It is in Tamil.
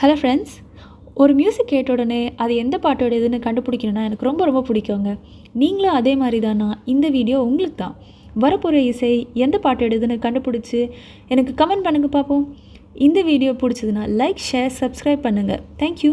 ஹலோ ஃப்ரெண்ட்ஸ், ஒரு மியூசிக் கேட்ட உடனே அது எந்த பாட்டோடதுன்னு கண்டுபிடிக்கணும்னா எனக்கு ரொம்ப ரொம்ப பிடிக்குங்க. நீங்களும் அதே மாதிரி தானா? இந்த வீடியோ உங்களுக்கு தான். வரப்போகிற இசை எந்த பாட்டோடதுன்னு கண்டுபிடிச்சி எனக்கு கமெண்ட் பண்ணுங்கள் பார்ப்போம். இந்த வீடியோ பிடிச்சதுன்னா லைக், ஷேர், சப்ஸ்கிரைப் பண்ணுங்கள். தேங்க்யூ.